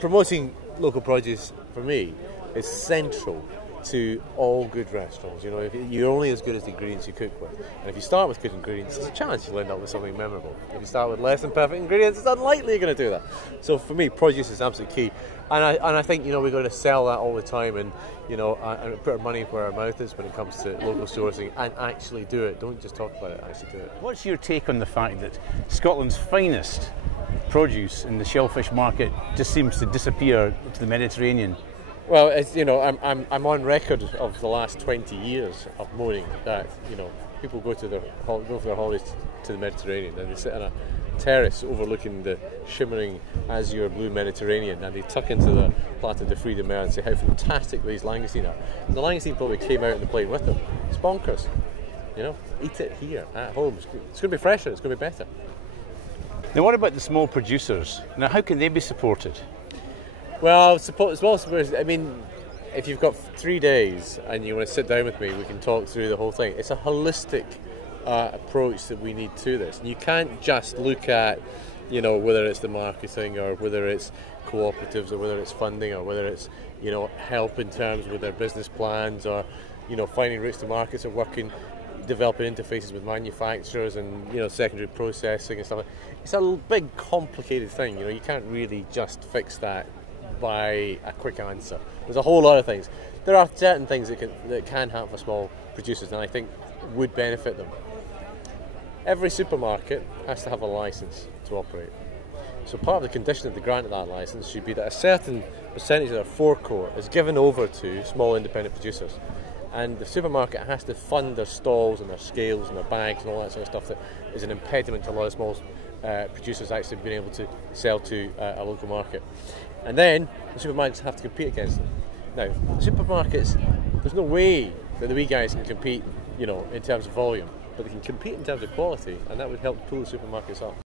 promoting local produce for me is central to all good restaurants. You know, you're only as good as the ingredients you cook with, and if you start with good ingredients, there's a chance you'll end up with something memorable. If you start with less than perfect ingredients, it's unlikely you're going to do that. So for me, produce is absolutely key, and I think, you know, we've got to sell that all the time, and you know, and put our money where our mouth is when it comes to local sourcing, and actually do it. Don't just talk about it, actually do it. What's your take on the fact that Scotland's finest produce in the shellfish market just seems to disappear to the Mediterranean? Well, it's, you know, I'm on record of the last 20 years of moaning that, you know, people go for their holidays to the Mediterranean, and they sit on a terrace overlooking the shimmering azure blue Mediterranean, and they tuck into the Plateau de Fruits de Mer and say how fantastic these langoustine are. And the langoustine probably came out on the plane with them. It's bonkers. You know, eat it here at home. It's going to be fresher. It's going to be better. Now, what about the small producers? Now, how can they be supported? Well, I mean, if you've got 3 days and you want to sit down with me, we can talk through the whole thing. It's a holistic approach that we need to this. And you can't just look at, you know, whether it's the marketing or whether it's cooperatives or whether it's funding or whether it's, you know, help in terms with their business plans or, you know, finding routes to markets or developing interfaces with manufacturers and, you know, secondary processing and stuff. It's a big, complicated thing. You know, you can't really just fix that by a quick answer. There's a whole lot of things. There are certain things that can happen for small producers, and I think would benefit them. Every supermarket has to have a license to operate. So part of the condition of the grant of that license should be that a certain percentage of their forecourt is given over to small independent producers. And the supermarket has to fund their stalls and their scales and their bags and all that sort of stuff that is an impediment to a lot of small producers actually being able to sell to a local market. And then the supermarkets have to compete against them. Now, the supermarkets, there's no way that the wee guys can compete, you know, in terms of volume, but they can compete in terms of quality, and that would help pull the supermarkets up.